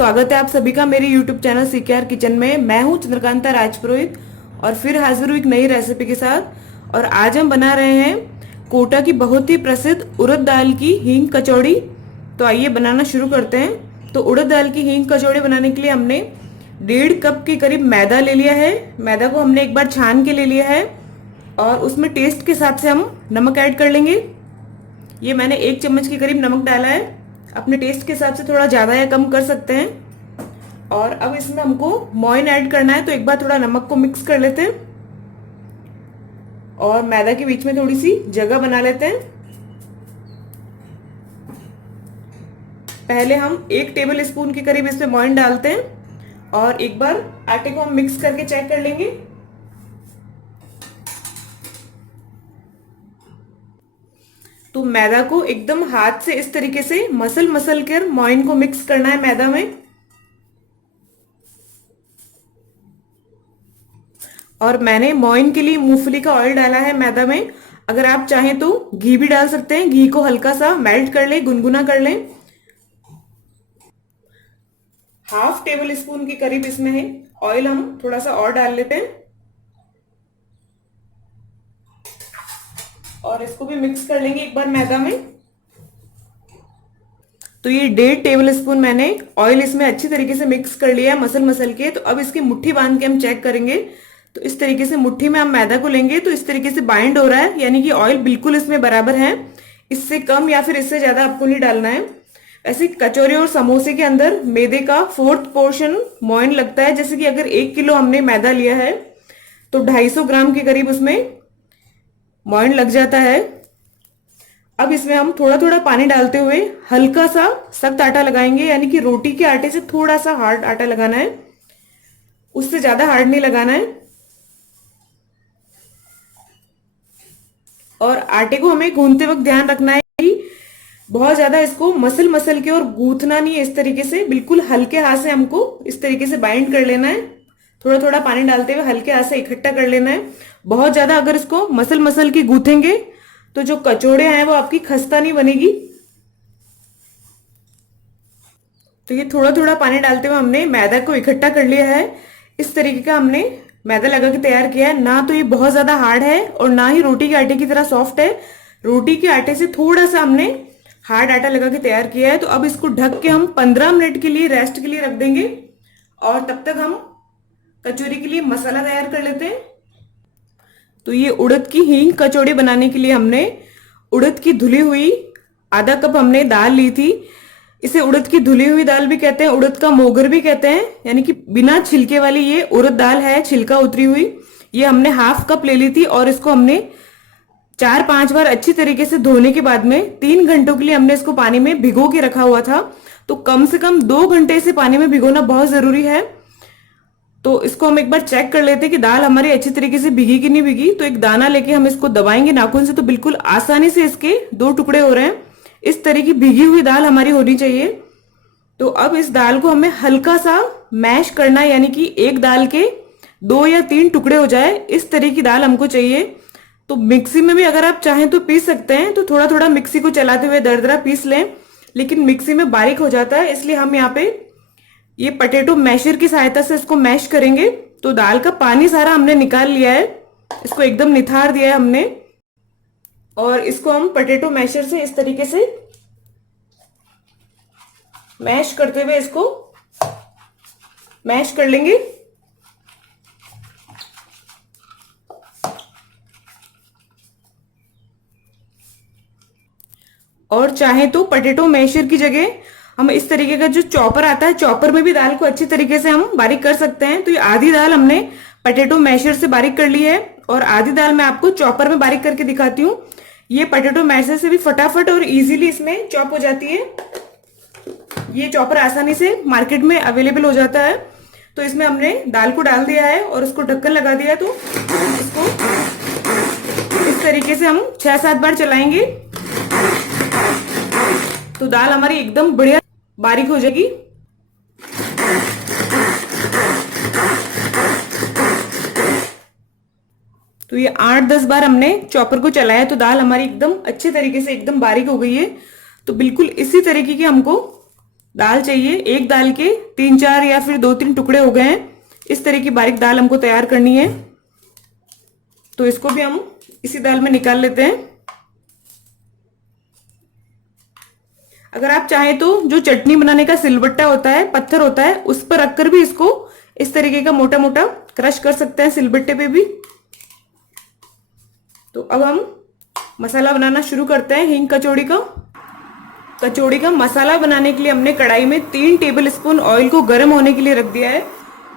स्वागत है आप सभी का मेरे YouTube चैनल सीकेआर किचन में। मैं हूं चंद्रकांता राजपुरोहित और फिर हाजिर हूं एक नई रेसिपी के साथ। और आज हम बना रहे हैं कोटा की बहुत ही प्रसिद्ध उड़द दाल की हींग कचौड़ी। तो आइए बनाना शुरू करते हैं। तो उड़द दाल की हींग कचौड़ी बनाने के लिए हमने 1.5 कप के करीब मैदा ले लिया है। मैदा को हमने एक बार छान के ले लिया है और उसमें टेस्ट के हिसाब से हम नमक ऐड कर लेंगे। ये मैंने 1 चम्मच के करीब नमक डाला है। अपने टेस्ट के हिसाब से थोड़ा ज्यादा या कम कर सकते हैं। और अब इसमें हमको मोइन ऐड करना है, तो एक बार थोड़ा नमक को मिक्स कर लेते हैं और मैदा के बीच में थोड़ी सी जगह बना लेते हैं। पहले हम 1 टेबल स्पून के करीब इसमें मोइन डालते हैं और एक बार आटे को हम मिक्स करके चेक कर लेंगे। तो मैदा को एकदम हाथ से इस तरीके से मसल कर मोइन को मिक्स करना है मैदा में। और मैंने मोइन के लिए मूंगफली का ऑयल डाला है मैदा में। अगर आप चाहें तो घी भी डाल सकते हैं। घी को हल्का सा मेल्ट कर लें, गुनगुना कर लें। 1/2 टेबल स्पून के करीब इसमें ऑयल हम थोड़ा सा और डाल लेते हैं और इसको भी मिक्स कर लेंगे एक बार मैदा में। तो ये 1.5 टेबल स्पून मैंने ऑयल इसमें अच्छी तरीके से मिक्स कर लिया है मसल के। तो अब इसकी मुट्ठी बांध के हम चेक करेंगे। तो इस तरीके से मुट्ठी में हम मैदा को लेंगे तो इस तरीके से बाइंड हो रहा है, यानी कि ऑयल बिल्कुल इसमें बराबर है। इससे कम या फिर इससे ज्यादा आपको नहीं डालना है। ऐसे कचौरी और समोसे के अंदर मैदे का 4th पोर्शन मोइन लगता है। जैसे कि अगर 1 किलो हमने मैदा लिया है तो 250 ग्राम के करीब उसमें मोइन लग जाता है। अब इसमें हम थोड़ा थोड़ा पानी डालते हुए हल्का सा सख्त आटा लगाएंगे, यानी कि रोटी के आटे से थोड़ा सा हार्ड आटा लगाना है, उससे ज्यादा हार्ड नहीं लगाना है। और आटे को हमें गूंथते वक्त ध्यान रखना है कि बहुत ज्यादा इसको मसल के और गूंथना नहीं है। इस तरीके से बिल्कुल हल्के हाथ से हमको इस तरीके से बाइंड कर लेना है। थोड़ा थोड़ा पानी डालते हुए हल्के हाथ से इकट्ठा कर लेना है। बहुत ज्यादा अगर इसको मसल के गूंथेंगे तो जो कचौड़े हैं वो आपकी खस्ता नहीं बनेगी। तो ये थोड़ा थोड़ा पानी डालते हुए हमने मैदा को इकट्ठा कर लिया है। इस तरीके का हमने मैदा लगा के तैयार किया है। ना तो ये बहुत ज्यादा हार्ड है और ना ही रोटी के आटे की तरह सॉफ्ट है। रोटी के आटे से थोड़ा सा हमने हार्ड आटा लगा के तैयार किया है। तो अब इसको ढक के हम 15 मिनट के लिए रेस्ट के लिए रख देंगे और तब तक हम कचौरी के लिए मसाला तैयार कर लेते हैं। तो ये उड़द की हींग कचौड़ी बनाने के लिए हमने उड़द की धुली हुई आधा कप हमने दाल ली थी। इसे उड़द की धुली हुई दाल भी कहते हैं, उड़द का मोगर भी कहते हैं, यानी कि बिना छिलके वाली ये उड़द दाल है, छिलका उतरी हुई। ये हमने 1/2 कप ले ली थी और इसको हमने 4-5 बार अच्छी तरीके से धोने के बाद में 3 घंटों के लिए हमने इसको पानी में भिगो के रखा हुआ था। तो कम से कम 2 घंटे इसे पानी में भिगोना बहुत जरूरी है। तो इसको हम एक बार चेक कर लेते हैं कि दाल हमारी अच्छी तरीके से भीगी कि नहीं भीगी। तो एक दाना लेके हम इसको दबाएंगे नाखून से, तो बिल्कुल आसानी से इसके 2 टुकड़े हो रहे हैं। इस तरह की भीगी हुई दाल हमारी होनी चाहिए। तो अब इस दाल को हमें हल्का सा मैश करना है, यानी कि एक दाल के 2 या 3 टुकड़े हो जाए, इस तरह की दाल हमको चाहिए। तो मिक्सी में भी अगर आप चाहें तो पीस सकते हैं। तो थोड़ा थोड़ा मिक्सी को चलाते हुए दरदरा पीस लें, लेकिन मिक्सी में बारीक हो जाता है, इसलिए हम यहाँ पे ये पोटैटो मैशर की सहायता से इसको मैश करेंगे। तो दाल का पानी सारा हमने निकाल लिया है, इसको एकदम निथार दिया है हमने। और इसको हम पोटैटो मैशर से इस तरीके से मैश करते हुए इसको मैश कर लेंगे। और चाहे तो पोटैटो मैशर की जगह हम इस तरीके का जो चॉपर आता है, चॉपर में भी दाल को अच्छी तरीके से हम बारीक कर सकते हैं। तो ये आधी दाल हमने पोटैटो मैशर से बारीक कर ली है और आधी दाल मैं आपको चॉपर में बारीक करके दिखाती हूँ। ये पोटैटो मैशर से भी फटाफट और इजीली इसमें चॉप हो जाती है। ये चॉपर आसानी से मार्केट में अवेलेबल हो जाता है। तो इसमें हमने दाल को डाल दिया है और उसको ढक्कन लगा दिया। तो इसको इस तरीके से हम 6-7 बार चलाएंगे तो दाल हमारी एकदम बढ़िया बारीक हो जाएगी। तो ये 8-10 बार हमने चॉपर को चलाया तो दाल हमारी एकदम अच्छे तरीके से एकदम बारीक हो गई है। तो बिल्कुल इसी तरीके की हमको दाल चाहिए। एक दाल के 3-4 या फिर 2-3 टुकड़े हो गए हैं। इस तरह की बारीक दाल हमको तैयार करनी है। तो इसको भी हम इसी दाल में निकाल लेते हैं। अगर आप चाहें तो जो चटनी बनाने का सिलबट्टा होता है, पत्थर होता है, उस पर रखकर भी इसको इस तरीके का मोटा मोटा क्रश कर सकते हैं सिलबट्टे पे भी। तो अब हम मसाला बनाना शुरू करते हैं हींग कचौड़ी का। कचौड़ी का मसाला बनाने के लिए हमने कढ़ाई में 3 टेबल स्पून ऑयल को गर्म होने के लिए रख दिया है।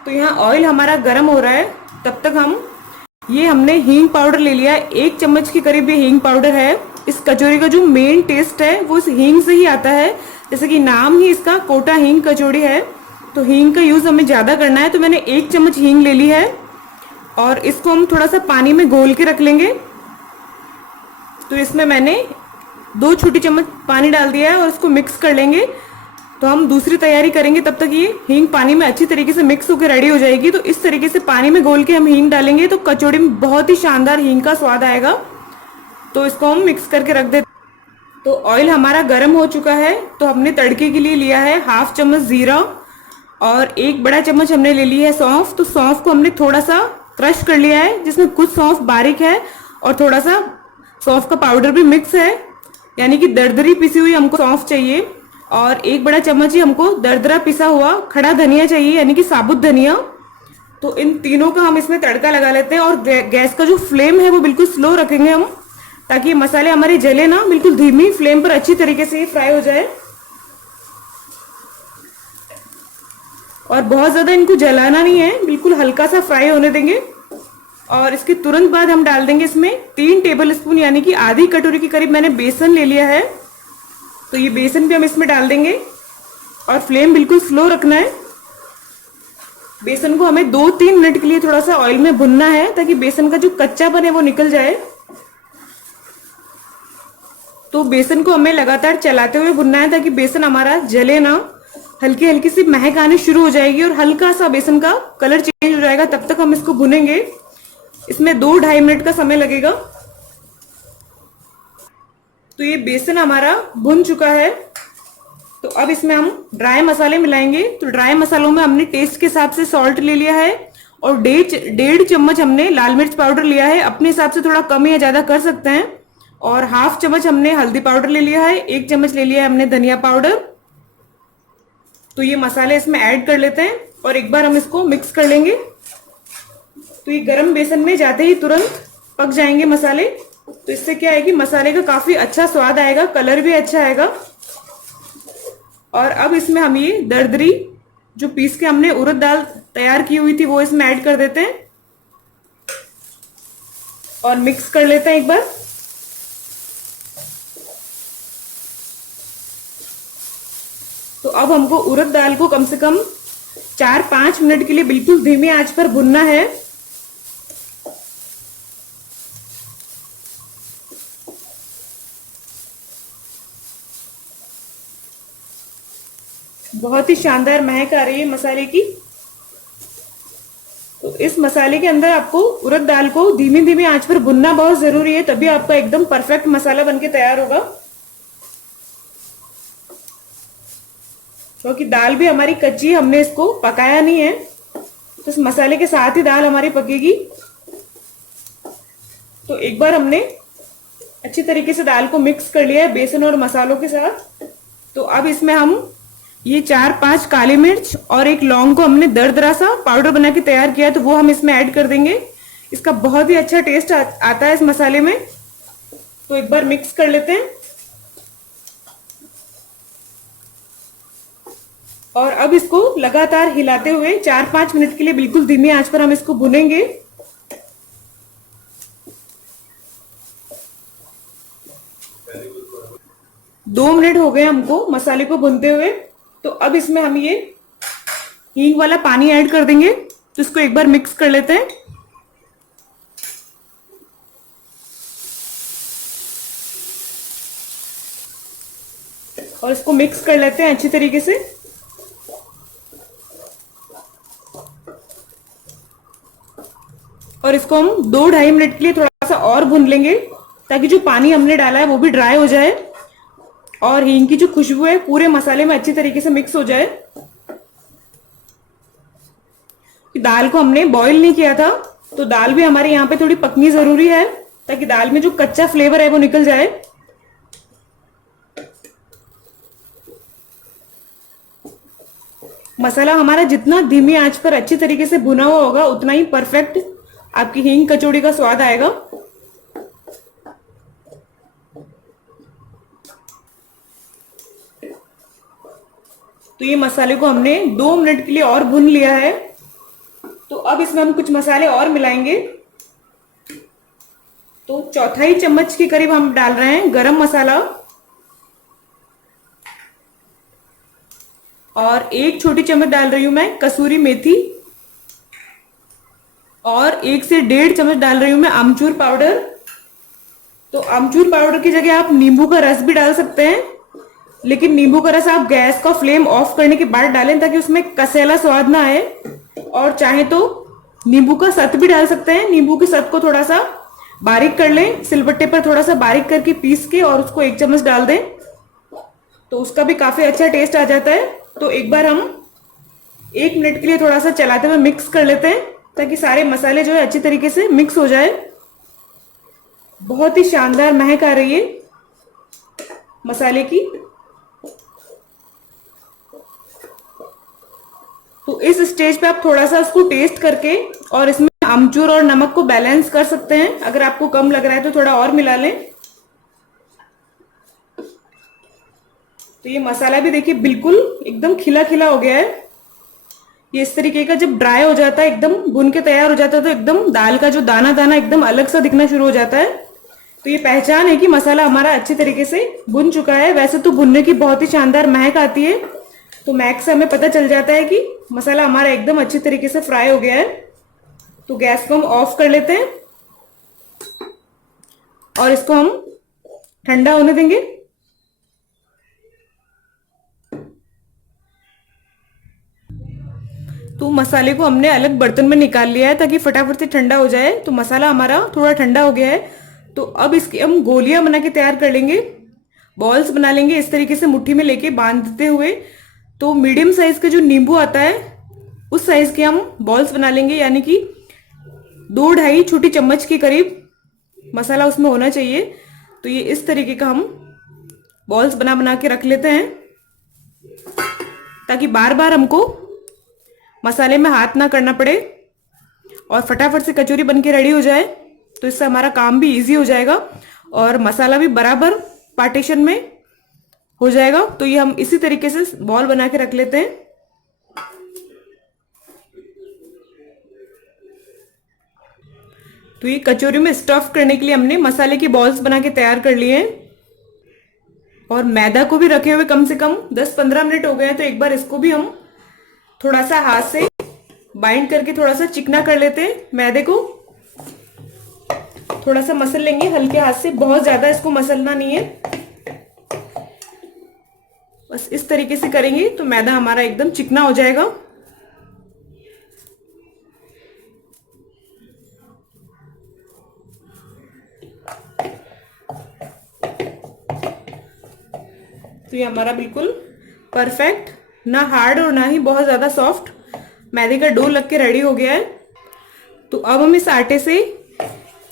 तो यहाँ ऑयल हमारा गर्म हो रहा है, तब तक हमने हींग पाउडर ले लिया है। 1 चम्मच के करीब ये हींग पाउडर है। इस कचौरी का जो मेन टेस्ट है वो इस हींग से ही आता है। जैसे कि नाम ही इसका कोटा हींग कचौड़ी है, तो हींग का यूज हमें ज्यादा करना है। तो मैंने 1 चम्मच हींग ले ली है और इसको हम थोड़ा सा पानी में घोल के रख लेंगे। तो इसमें मैंने 2 छोटी चम्मच पानी डाल दिया है और इसको मिक्स कर लेंगे। तो हम दूसरी तैयारी करेंगे, तब तक ये हींग पानी में अच्छी तरीके से मिक्स होकर रेडी हो जाएगी। तो इस तरीके से पानी में घोल के हम हींग डालेंगे तो कचौड़ी में बहुत ही शानदार हींग का स्वाद आएगा। तो इसको हम मिक्स करके रख देते। तो ऑयल हमारा गर्म हो चुका है। तो हमने तड़के के लिए लिया है 1/2 चम्मच जीरा और 1 बड़ा चम्मच हमने ले ली है सौंफ। तो सौंफ को हमने थोड़ा सा क्रश कर लिया है, जिसमें कुछ सौंफ बारीक है और थोड़ा सा सौंफ का पाउडर भी मिक्स है, यानी कि दरदरी पिसी हुई हमको सौंफ चाहिए। और 1 बड़ा चम्मच ही हमको दरदरा पिसा हुआ खड़ा धनिया चाहिए, यानी कि साबुत धनिया। तो इन तीनों का हम इसमें तड़का लगा लेते हैं और गैस का जो फ्लेम है वो बिल्कुल स्लो रखेंगे हम, ताकि मसाले हमारे जले ना, बिल्कुल धीमी फ्लेम पर अच्छी तरीके से फ्राई हो जाए। और बहुत ज्यादा इनको जलाना नहीं है, बिल्कुल हल्का सा फ्राई होने देंगे। और इसके तुरंत बाद हम डाल देंगे इसमें 3 टेबल स्पून यानी कि आधी कटोरी के करीब मैंने बेसन ले लिया है। तो ये बेसन भी हम इसमें डाल देंगे और फ्लेम बिल्कुल स्लो रखना है। बेसन को हमें 2-3 मिनट के लिए थोड़ा सा ऑयल में भुनना है, ताकि बेसन का जो कच्चापन है वो निकल जाए। तो बेसन को हमें लगातार चलाते हुए भुनना है, ताकि बेसन हमारा जले ना। हल्की हल्की सी महक आनी शुरू हो जाएगी और हल्का सा बेसन का कलर चेंज हो जाएगा, तब तक हम इसको भुनेंगे। इसमें 2-2.5 मिनट का समय लगेगा। तो ये बेसन हमारा भुन चुका है। तो अब इसमें हम ड्राई मसाले मिलाएंगे। तो ड्राई मसालों में हमने टेस्ट के हिसाब से सॉल्ट ले लिया है और 1.5 चम्मच हमने लाल मिर्च पाउडर लिया है। अपने हिसाब से थोड़ा कम या ज्यादा कर सकते हैं। और 1/2 चम्मच हमने हल्दी पाउडर ले लिया है। 1 चम्मच ले लिया है हमने धनिया पाउडर। तो ये मसाले इसमें ऐड कर लेते हैं और एक बार हम इसको मिक्स कर लेंगे। तो ये गरम बेसन में जाते ही तुरंत पक जाएंगे मसाले। तो इससे क्या है कि मसाले का काफी अच्छा स्वाद आएगा, कलर भी अच्छा आएगा। और अब इसमें हम ये दरदरी जो पीस के हमने उड़द दाल तैयार की हुई थी वो इसमें ऐड कर देते हैं और मिक्स कर लेते हैं एक बार। तो अब हमको उड़द दाल को कम से कम 4-5 मिनट के लिए बिल्कुल धीमी आंच पर भुनना है। बहुत ही शानदार महक आ रही है मसाले की। तो इस मसाले के अंदर आपको उड़द दाल को धीमी धीमी आंच पर भुनना बहुत जरूरी है, तभी आपका एकदम परफेक्ट मसाला बनके तैयार होगा। क्योंकि दाल भी हमारी कच्ची है, हमने इसको पकाया नहीं है। तो इस मसाले के साथ ही दाल हमारी पकेगी। तो एक बार हमने अच्छी तरीके से दाल को मिक्स कर लिया है बेसन और मसालों के साथ। तो अब इसमें हम ये 4-5 काली मिर्च और 1 लौंग को हमने दरदरा सा पाउडर बना के तैयार किया है, तो वो हम इसमें ऐड कर देंगे। इसका बहुत ही अच्छा टेस्ट आता है इस मसाले में। तो एक बार मिक्स कर लेते हैं। और अब इसको लगातार हिलाते हुए 4-5 मिनट के लिए बिल्कुल धीमी आंच पर हम इसको भुनेंगे। दो मिनट हो गए हमको मसाले को भुनते हुए। तो अब इसमें हम ये हींग वाला पानी ऐड कर देंगे। तो इसको एक बार मिक्स कर लेते हैं। और इसको मिक्स कर लेते हैं अच्छी तरीके से। और इसको हम 2-2.5 मिनट के लिए थोड़ा सा और भून लेंगे, ताकि जो पानी हमने डाला है वो भी ड्राई हो जाए और हींग की जो खुशबू है पूरे मसाले में अच्छी तरीके से मिक्स हो जाए। दाल को हमने बॉईल नहीं किया था, तो दाल भी हमारे यहाँ पे थोड़ी पकनी जरूरी है, ताकि दाल में जो कच्चा फ्लेवर है वो निकल जाए। मसाला हमारा जितना धीमी आंच पर अच्छी तरीके से भुना हुआ होगा, उतना ही परफेक्ट आपकी हींग कचौड़ी का स्वाद आएगा। तो ये मसाले को हमने 2 मिनट के लिए और भून लिया है। तो अब इसमें हम कुछ मसाले और मिलाएंगे। तो 1/4 चम्मच के करीब हम डाल रहे हैं गरम मसाला, और 1 छोटी चम्मच डाल रही हूं मैं कसूरी मेथी, और 1 से 1.5 चम्मच डाल रही हूं मैं आमचूर पाउडर। तो आमचूर पाउडर की जगह आप नींबू का रस भी डाल सकते हैं, लेकिन नींबू का रस आप गैस का फ्लेम ऑफ करने के बाद डालें, ताकि उसमें कसेला स्वाद ना आए। और चाहे तो नींबू का सत भी डाल सकते हैं। नींबू के सत को थोड़ा सा बारीक कर लें, सिलबट्टे पर थोड़ा सा बारीक करके पीस के, और उसको 1 चम्मच डाल दें, तो उसका भी काफी अच्छा टेस्ट आ जाता है। तो एक बार हम 1 मिनट के लिए थोड़ा सा चलाते हुए मिक्स कर लेते हैं, ताकि सारे मसाले जो है अच्छी तरीके से मिक्स हो जाए। बहुत ही शानदार महक आ रही है मसाले की। तो इस स्टेज पे आप थोड़ा सा उसको टेस्ट करके और इसमें अमचूर और नमक को बैलेंस कर सकते हैं। अगर आपको कम लग रहा है तो थोड़ा और मिला लें। तो ये मसाला भी देखिए बिल्कुल एकदम खिला खिला हो गया है। ये इस तरीके का जब ड्राई हो जाता है, एकदम भुन के तैयार हो जाता है, तो एकदम दाल का जो दाना दाना एकदम अलग सा दिखना शुरू हो जाता है। तो ये पहचान है कि मसाला हमारा अच्छी तरीके से भुन चुका है। वैसे तो भुनने की बहुत ही शानदार महक आती है, तो महक से हमें पता चल जाता है कि मसाला हमारा एकदम अच्छी तरीके से फ्राई हो गया है। तो गैस को हम ऑफ कर लेते हैं और इसको हम ठंडा होने देंगे। तो मसाले को हमने अलग बर्तन में निकाल लिया है, ताकि फटाफट से ठंडा हो जाए। तो मसाला हमारा थोड़ा ठंडा हो गया है। तो अब इसकी हम गोलियां बना के तैयार कर लेंगे, बॉल्स बना लेंगे इस तरीके से मुट्ठी में लेके बांधते हुए। तो मीडियम साइज का जो नींबू आता है उस साइज के हम बॉल्स बना लेंगे, यानी कि 2-2.5 छोटी चम्मच के करीब मसाला उसमें होना चाहिए। तो ये इस तरीके का हम बॉल्स बना बना के रख लेते हैं, ताकि बार बार हमको मसाले में हाथ ना करना पड़े और फटाफट से कचौरी बनके रेडी हो जाए। तो इससे हमारा काम भी इजी हो जाएगा और मसाला भी बराबर पार्टीशन में हो जाएगा। तो ये हम इसी तरीके से बॉल बना के रख लेते हैं। तो ये कचौरी में स्टफ करने के लिए हमने मसाले की बॉल्स बना के तैयार कर लिए हैं, और मैदा को भी रखे हुए कम से कम 10-15 मिनट हो गए हैं। तो एक बार इसको भी हम थोड़ा सा हाथ से बाइंड करके थोड़ा सा चिकना कर लेते हैं। मैदे को थोड़ा सा मसल लेंगे हल्के हाथ से, बहुत ज्यादा इसको मसलना नहीं है, बस इस तरीके से करेंगे तो मैदा हमारा एकदम चिकना हो जाएगा। तो ये हमारा बिल्कुल परफेक्ट, ना हार्ड और ना ही बहुत ज्यादा सॉफ्ट मैदे का डो लग के रेडी हो गया है। तो अब हम इस आटे से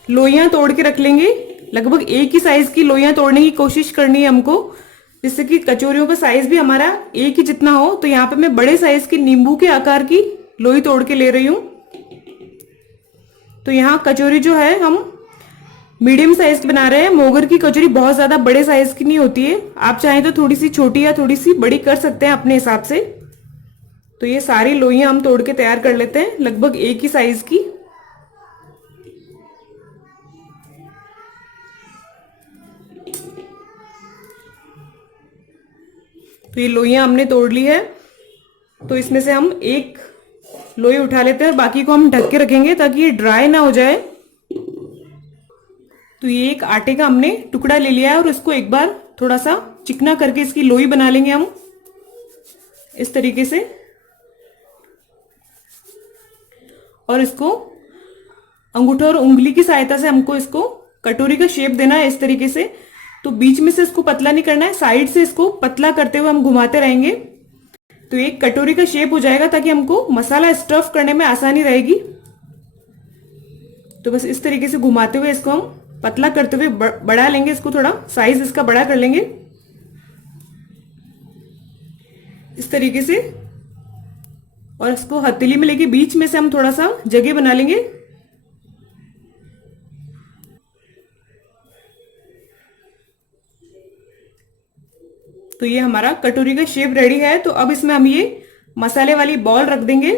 लोइयां तोड़ के रख लेंगे। लगभग एक ही साइज की लोइयां तोड़ने की कोशिश करनी है हमको, जिससे कि कचौरियों का साइज भी हमारा एक ही जितना हो। तो यहाँ पे मैं बड़े साइज की नींबू के आकार की लोई तोड़ के ले रही हूं। तो यहाँ कचौरी जो है हम मीडियम साइज की बना रहे हैं। मोगर की कचौरी बहुत ज्यादा बड़े साइज की नहीं होती है, आप चाहें तो थोड़ी सी छोटी या थोड़ी सी बड़ी कर सकते हैं अपने हिसाब से। तो ये सारी लोइयां हम तोड़ के तैयार कर लेते हैं, लगभग एक ही साइज की। तो ये लोइयां हमने तोड़ ली है। तो इसमें से हम एक लोई उठा लेते हैं, बाकी को हम ढक के रखेंगे ताकि ये ड्राई ना हो जाए। तो ये एक आटे का हमने टुकड़ा ले लिया है, और इसको एक बार थोड़ा सा चिकना करके इसकी लोई बना लेंगे हम इस तरीके से। और इसको अंगूठा और उंगली की सहायता से हमको इसको कटोरी का शेप देना है इस तरीके से। तो बीच में से इसको पतला नहीं करना है, साइड से इसको पतला करते हुए हम घुमाते रहेंगे तो एक कटोरी का शेप हो जाएगा, ताकि हमको मसाला स्टफ करने में आसानी रहेगी। तो बस इस तरीके से घुमाते हुए इसको हम पतला करते हुए बढ़ा लेंगे, इसको थोड़ा साइज इसका बड़ा कर लेंगे इस तरीके से, और इसको हथेली में लेके बीच में से हम थोड़ा सा जगह बना लेंगे। तो ये हमारा कटोरी का शेप रेडी है। तो अब इसमें हम ये मसाले वाली बॉल रख देंगे,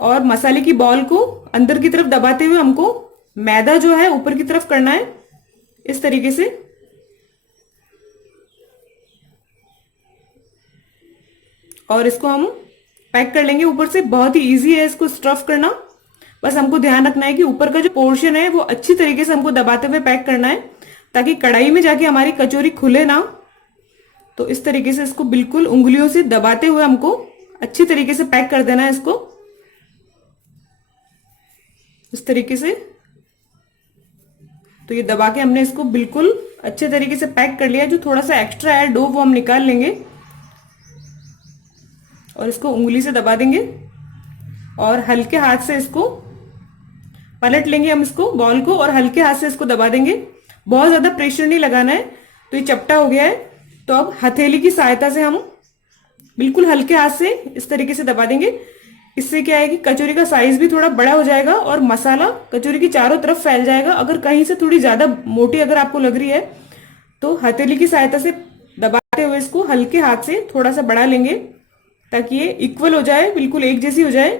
और मसाले की बॉल को अंदर की तरफ दबाते हुए हमको मैदा जो है ऊपर की तरफ करना है इस तरीके से। और इसको हम पैक कर लेंगे ऊपर से। बहुत ही इजी है इसको स्टफ करना, बस हमको ध्यान रखना है कि ऊपर का जो पोर्शन है वो अच्छी तरीके से हमको दबाते हुए पैक करना है, ताकि कढ़ाई में जाके हमारी कचौरी खुले ना। तो इस तरीके से इसको बिल्कुल उंगलियों से दबाते हुए हमको अच्छी तरीके से पैक कर देना है इसको इस तरीके से। तो ये दबा के हमने इसको बिल्कुल अच्छे तरीके से पैक कर लिया। जो थोड़ा सा एक्स्ट्रा है डो वो हम निकाल लेंगे और इसको उंगली से दबा देंगे, और हल्के हाथ से इसको पलट लेंगे हम इसको बॉल को, और हल्के हाथ से इसको दबा देंगे। बहुत ज्यादा प्रेशर नहीं लगाना है। तो ये चपटा हो गया है, तो अब हथेली की सहायता से हम बिल्कुल हल्के हाथ से इस तरीके से दबा देंगे। इससे क्या है कि कचौरी का साइज भी थोड़ा बड़ा हो जाएगा और मसाला कचौरी की चारों तरफ फैल जाएगा। अगर कहीं से थोड़ी ज्यादा मोटी अगर आपको लग रही है तो हथेली की सहायता से दबाते हुए इसको हल्के हाथ से थोड़ा सा बढ़ा लेंगे, ताकि ये इक्वल हो जाए, बिल्कुल एक जैसी हो जाए।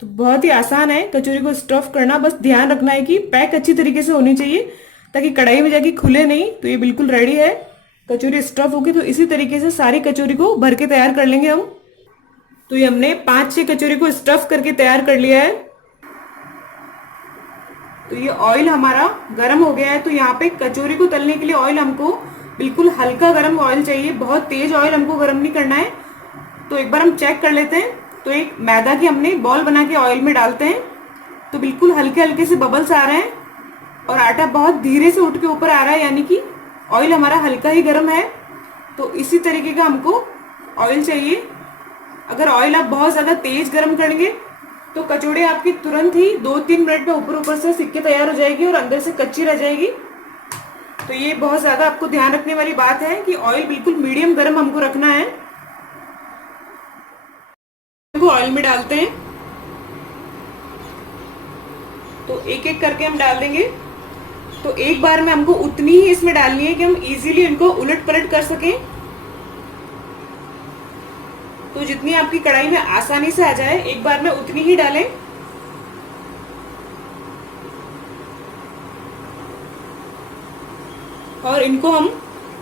तो बहुत ही आसान है कचौरी को स्टफ करना। बस ध्यान रखना है कि पैक अच्छी तरीके से होनी चाहिए, ताकि कढ़ाई में जाके खुले नहीं। तो ये बिल्कुल रेडी है, कचौरी स्टफ होगी। तो इसी तरीके से सारी कचौरी को भर के तैयार कर लेंगे हम। तो ये हमने 5-6 कचौरी को स्टफ करके तैयार कर लिया है। तो ये ऑयल हमारा गर्म हो गया है। तो यहाँ पे कचौरी को तलने के लिए ऑयल हमको बिल्कुल हल्का गर्म ऑयल चाहिए, बहुत तेज ऑयल हमको गर्म नहीं करना है। तो एक बार हम चेक कर लेते हैं। तो एक मैदा की हमने बॉल बना के ऑयल में डालते हैं, तो बिल्कुल हल्के हल्के से बबल्स आ रहे हैं और आटा बहुत धीरे से उठ के ऊपर आ रहा है, यानी कि ऑयल हमारा हल्का ही गर्म है। तो इसी तरीके का हमको ऑयल चाहिए। अगर ऑयल आप बहुत ज्यादा तेज गर्म करेंगे तो कचौड़ी आपकी तुरंत ही 2-3 मिनट में ऊपर ऊपर से सिक के तैयार हो जाएगी और अंदर से कच्ची रह जाएगी। तो ये बहुत ज्यादा आपको ध्यान रखने वाली बात है कि ऑयल बिल्कुल मीडियम गर्म हमको रखना है। ऑयल में डालते हैं, तो एक एक करके हम डाल देंगे। तो एक बार में हमको उतनी ही इसमें डालनी है कि हम इजीली इनको उलट पलट कर सकें। तो जितनी आपकी कढ़ाई में आसानी से आ जाए एक बार में उतनी ही डालें। और इनको हम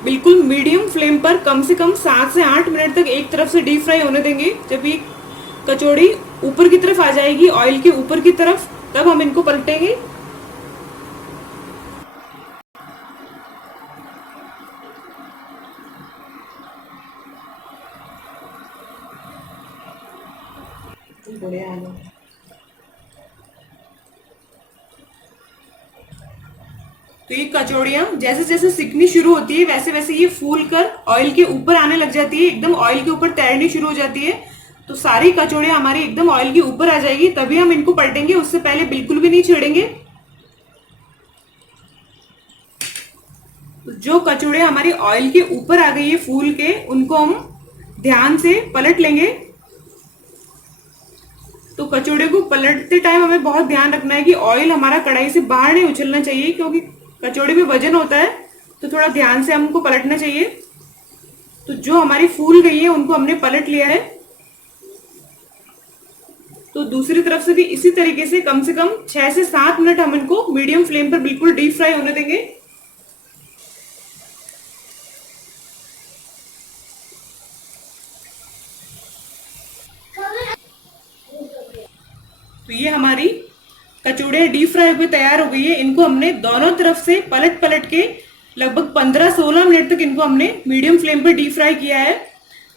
बिल्कुल मीडियम फ्लेम पर कम से कम 7 से 8 मिनट तक एक तरफ से डीप फ्राई होने देंगे। जब ये कचौड़ी ऊपर की तरफ आ जाएगी, ऑयल के ऊपर की तरफ, तब हम इनको पलटेंगे। तो ये कचौड़ियां जैसे जैसे सिकनी शुरू होती है वैसे वैसे ये फूल कर ऑयल के ऊपर आने लग जाती है, एकदम ऑयल के ऊपर तैरनी शुरू हो जाती है। तो सारी कचौड़ियां हमारी एकदम ऑयल के ऊपर आ जाएगी, तभी हम इनको पलटेंगे, उससे पहले बिल्कुल भी नहीं छेड़ेंगे। तो जो कचौड़ियां हमारी ऑयल के ऊपर आ गई है फूल के, उनको हम ध्यान से पलट लेंगे। तो कचौड़े को पलटते टाइम हमें बहुत ध्यान रखना है कि ऑयल हमारा कढ़ाई से बाहर नहीं उछलना चाहिए, क्योंकि कचौड़ी में वजन होता है। तो थोड़ा ध्यान से हमको पलटना चाहिए। तो जो हमारी फूल गई है उनको हमने पलट लिया है। तो दूसरी तरफ से भी इसी तरीके से कम 6 से 7 मिनट हम इनको मीडियम फ्लेम पर बिल्कुल डीप फ्राई होने देंगे। तो ये हमारी कचौड़ियां डीप फ्राई होकर तैयार हो गई है। इनको हमने दोनों तरफ से पलट पलट के लगभग 15-16 मिनट तक इनको हमने मीडियम फ्लेम पर डीप फ्राई किया है।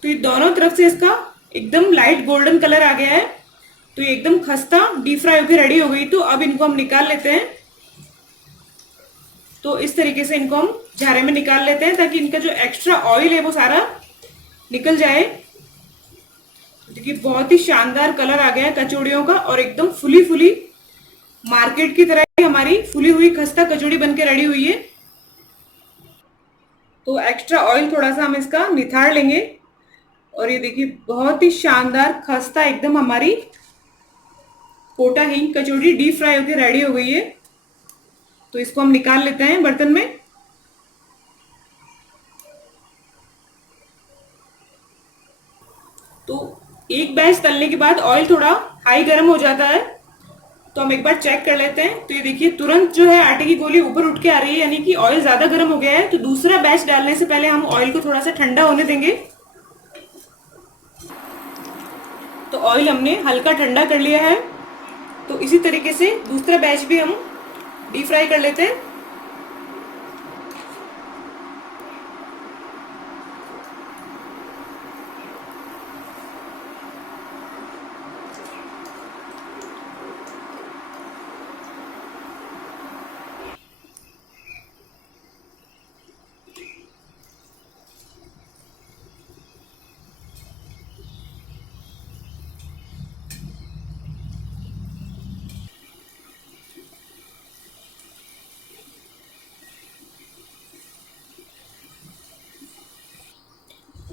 तो ये दोनों तरफ से इसका एकदम लाइट गोल्डन कलर आ गया है। तो ये एकदम खस्ता डीप फ्राई होकर रेडी हो गई। तो अब इनको हम निकाल लेते हैं। तो इस तरीके से इनको हम झारे में निकाल लेते हैं ताकि इनका जो एक्स्ट्रा ऑयल है वो सारा निकल जाए। देखिए बहुत ही शानदार कलर आ गया है कचौड़ियों का और एकदम फुली फुली मार्केट की तरह ही हमारी फुली हुई खस्ता कचौड़ी बनके रेडी हुई है। तो एक्स्ट्रा ऑयल थोड़ा सा हम इसका निथाड़ लेंगे और ये देखिए बहुत ही शानदार खस्ता एकदम हमारी कोटा हींग कचौड़ी डीप फ्राई होकर रेडी हो गई है। तो इसको हम निकाल लेते हैं बर्तन में। तो एक बैच तलने के बाद ऑयल थोड़ा हाई गर्म हो जाता है, तो हम एक बार चेक कर लेते हैं। तो ये देखिए तुरंत जो है आटे की गोली ऊपर उठ के आ रही है, यानी कि ऑयल ज्यादा गर्म हो गया है। तो दूसरा बैच डालने से पहले हम ऑयल को थोड़ा सा ठंडा होने देंगे। तो ऑयल हमने हल्का ठंडा कर लिया है। तो इसी तरीके से दूसरा बैच भी हम डीप फ्राई कर लेते हैं।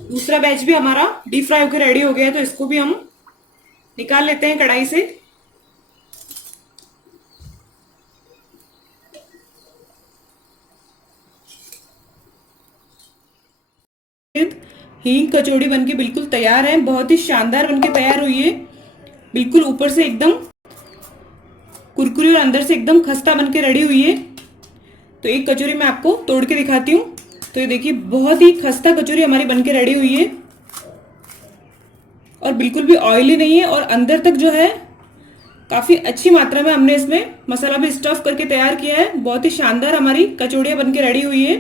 दूसरा बैच भी हमारा डीप फ्राई होकर रेडी हो गया है, तो इसको भी हम निकाल लेते हैं कढ़ाई से। हींग कचौड़ी बनके बिल्कुल तैयार है, बहुत ही शानदार बनके तैयार हुई है। बिल्कुल ऊपर से एकदम कुरकुरी और अंदर से एकदम खस्ता बनके रेडी हुई है। तो एक कचौरी मैं आपको तोड़ के दिखाती हूँ। तो ये देखिए बहुत ही खस्ता कचौरी हमारी बनके रेडी हुई है और बिल्कुल भी ऑयली नहीं है और अंदर तक जो है काफी अच्छी मात्रा में हमने इसमें मसाला भी स्टफ करके तैयार किया है। बहुत ही शानदार हमारी कचौड़ियां बनके रेडी हुई है,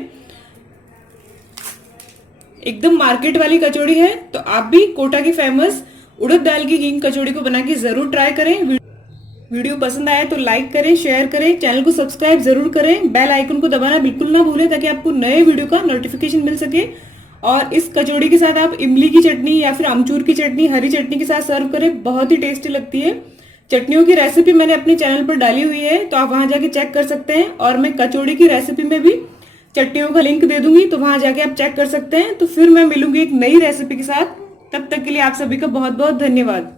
एकदम मार्केट वाली कचौड़ी है। तो आप भी कोटा की फेमस उड़द दाल की हींग कचौड़ी को बना के जरूर ट्राई करें। वीडियो पसंद आए तो लाइक करें, शेयर करें, चैनल को सब्सक्राइब जरूर करें, बेल आइकन को दबाना बिल्कुल ना भूलें ताकि आपको नए वीडियो का नोटिफिकेशन मिल सके। और इस कचौड़ी के साथ आप इमली की चटनी या फिर अमचूर की चटनी, हरी चटनी के साथ सर्व करें, बहुत ही टेस्टी लगती है। चटनियों की रेसिपी मैंने अपने चैनल पर डाली हुई है, तो आप वहां जाके चेक कर सकते हैं। और मैं कचौड़ी की रेसिपी में भी चटनियों का लिंक दे दूंगी, तो वहां जाके आप चेक कर सकते हैं। तो फिर मैं मिलूंगी एक नई रेसिपी के साथ, तब तक के लिए आप सभी का बहुत बहुत धन्यवाद।